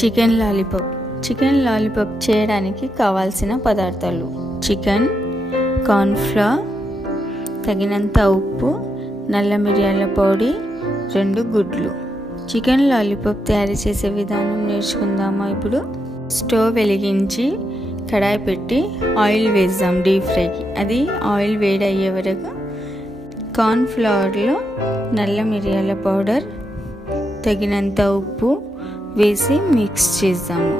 Chicken lollipop. Chicken lollipop చేయడానికి కావాల్సిన పదార్థాలు: చికెన్, కార్న్ఫ్లవర్, తగినంత ఉప్పు, నల్ల మిరియాల పొడి, 2 గుడ్లు. చికెన్ లాలీపాప్ తయారు చేసే విధానం నేర్చుకుందామా ఇప్పుడు? స్టవ్ వెలిగించి కడాయి పెట్టి ఆయిల్ వేద్దాం డీప్ ఫ్రైకి. అది ఆయిల్ వేడి అయ్యే వరకు కార్న్ఫ్లవర్లో నల్ల మిరియాల పౌడర్, తగినంత ఉప్పు వేసి మిక్స్ చేద్దాము.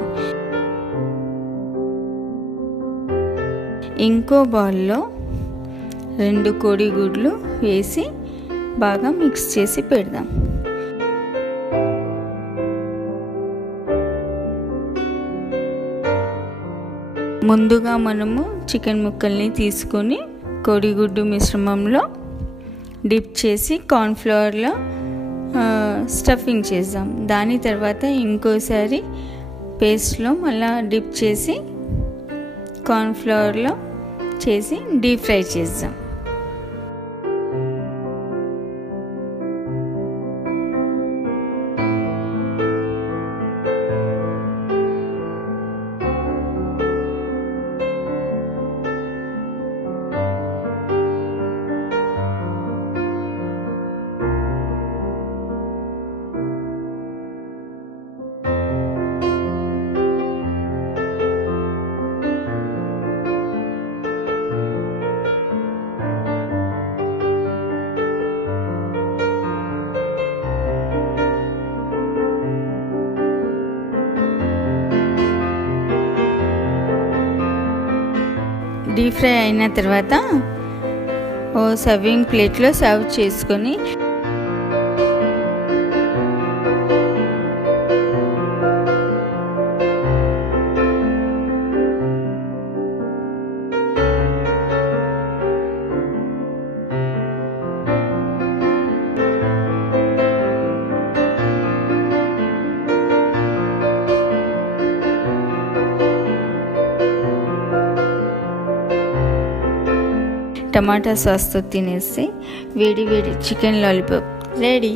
ఇంకో బౌల్లో 2 కోడిగుడ్లు వేసి బాగా మిక్స్ చేసి పెడదాం. ముందుగా మనము చికెన్ ముక్కల్ని తీసుకొని కోడిగుడ్డు మిశ్రమంలో డిప్ చేసి కార్న్ఫ్లవర్లో స్టఫింగ్ చేద్దాం. దాని తర్వాత ఇంకోసారి పేస్ట్లో మళ్ళీ డిప్ చేసి కార్న్ఫ్లవర్లో చేసి డీప్ ఫ్రై చేద్దాం. డీప్ ఫ్రై అయిన తర్వాత ఓ సర్వింగ్ ప్లేట్లో సర్వ్ చేసుకొని టమాటా సాస్తో తినేస్తే వేడి వేడి చికెన్ లాలీపాప్ రెడీ.